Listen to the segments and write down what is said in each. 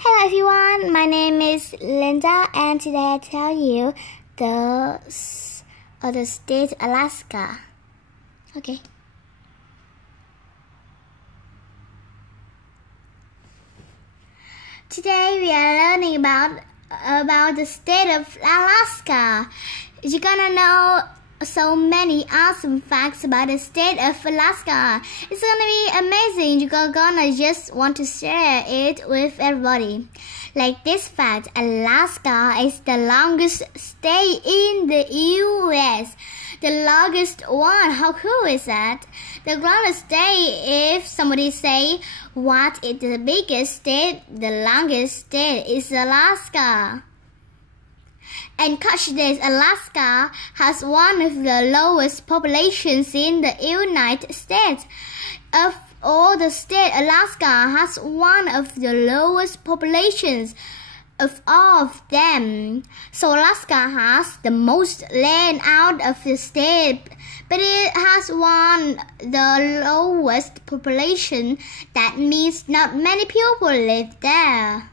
Hello everyone, my name is Linda and today I tell you the state Alaska. Okay. Today we are learning about the state of Alaska. You're gonna know so many awesome facts about the state of Alaska. It's gonna be amazing. You're gonna just want to share it with everybody. Like this fact, Alaska is the longest state in the US. The longest one. How cool is that? The longest state, if somebody say what is the biggest state, the longest state is Alaska. And Canada, Alaska has one of the lowest populations in the United States. Of all the states, Alaska has one of the lowest populations of all of them. So Alaska has the most land out of the state, but it has the lowest population. That means not many people live there.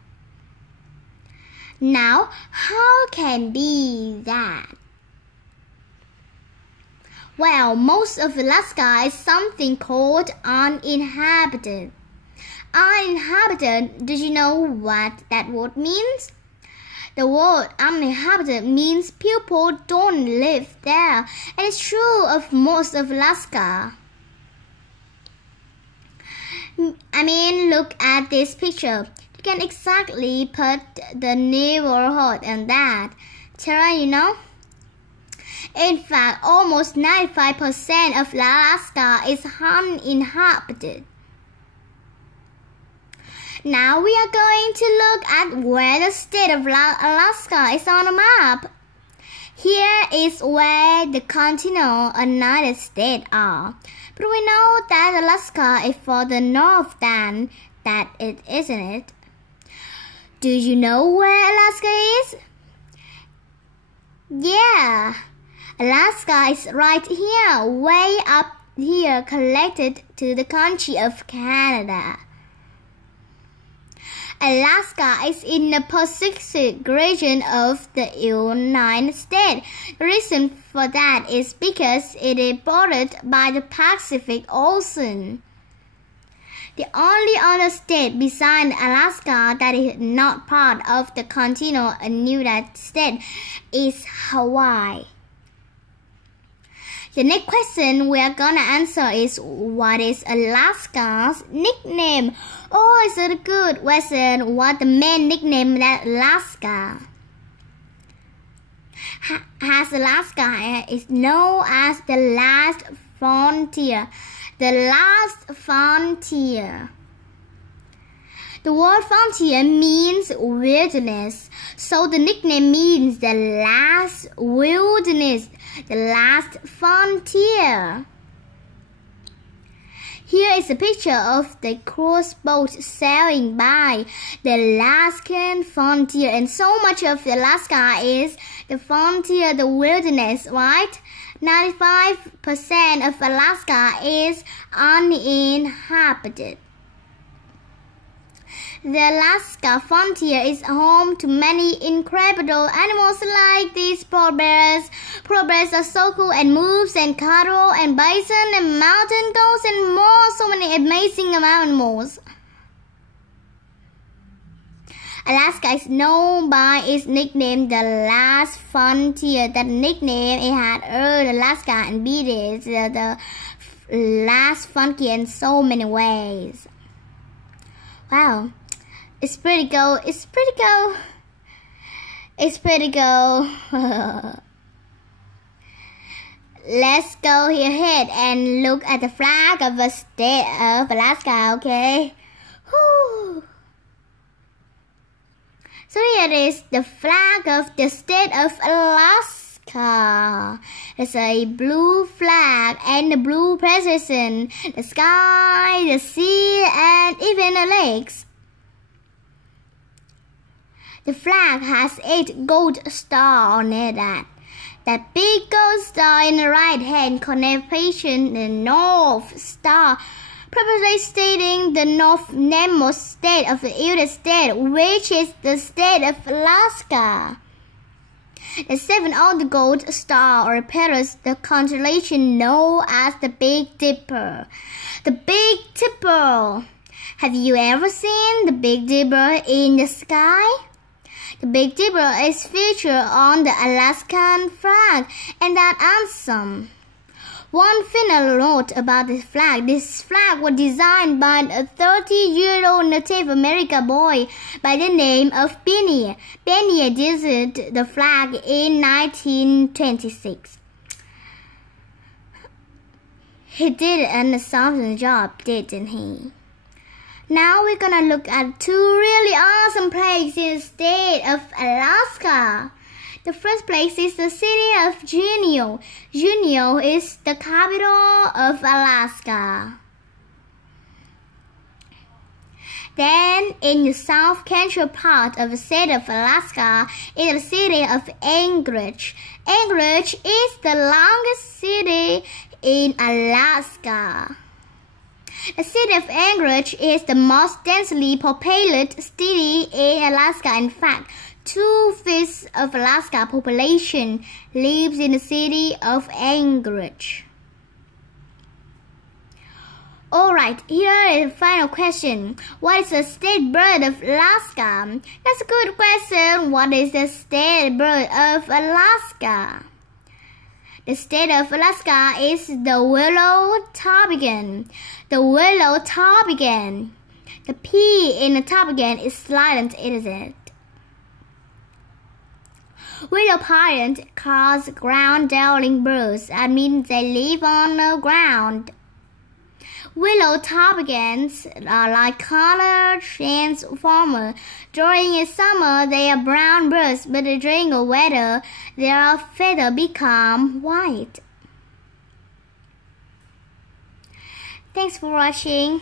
Now, how can be that? Well, most of Alaska is something called uninhabited. Uninhabited, did you know what that word means? The word uninhabited means people don't live there, and it's true of most of Alaska. I mean, look at this picture. You can exactly put the neighborhood on that. Tara, you know? In fact, almost 95% of Alaska is uninhabited. Now we are going to look at where the state of Alaska is on the map. Here is where the continental United States are. But we know that Alaska is further north than that, isn't it? Do you know where Alaska is? Yeah, Alaska is right here, way up here, connected to the country of Canada. Alaska is in the Pacific region of the United States. The reason for that is because it is bordered by the Pacific Ocean. The only other state besides Alaska that is not part of the continental United States is Hawaii. The next question we are gonna answer is, what is Alaska's nickname? Oh, it's a good question. What the main nickname that Alaska has? Alaska is known as the last frontier. The last frontier. The word frontier means wilderness, so the nickname means the last wilderness, the last frontier. Here is a picture of the cruise boat sailing by the Alaskan frontier, and so much of Alaska is the frontier, the wilderness, right? 95% of Alaska is uninhabited. The Alaska frontier is home to many incredible animals like these polar bears. Polar bears are so cool and moose and cattle and bison and mountain goats and more. So many amazing animals. Alaska is known by its nickname, the last frontier. That nickname it had earned Alaska and beat it the last frontier in so many ways. Wow. It's pretty cool. It's pretty cool. It's pretty cool. Let's go ahead and look at the flag of the state of Alaska, okay? Whew. So here is the flag of the state of Alaska. It's a blue flag and the blue precision, the sky, the sea, and even the lakes. The flag has 8 gold stars on it. That big gold star in the right hand connotation, the North Star, purposely stating the northernmost state of the United States, which is the state of Alaska. The seventh of the gold star represents the constellation known as the Big Dipper. The Big Dipper. Have you ever seen the Big Dipper in the sky? The Big Dipper is featured on the Alaskan flag, and that's awesome. One final note about this flag. This flag was designed by a 30-year-old Native American boy by the name of Benny. Benny designed the flag in 1926. He did an awesome job, didn't he? Now we're gonna look at two really awesome places in the state of Alaska. The first place is the city of Juneau. Juneau is the capital of Alaska. Then, in the south central part of the state of Alaska is the city of Anchorage. Anchorage is the longest city in Alaska. The city of Anchorage is the most densely populated city in Alaska. In fact, 2/5 of Alaska population lives in the city of Anchorage. Alright, here is the final question. What is the state bird of Alaska? That's a good question. What is the state bird of Alaska? The state of Alaska is the willow ptarmigan. The willow ptarmigan. The P in the ptarmigan is silent, isn't it? Willow ptarmigans are ground-dwelling birds. That means they live on the ground. Willow ptarmigans are like colored transformers. During the summer, they are brown birds, but during the winter, their feathers become white. Thanks for watching.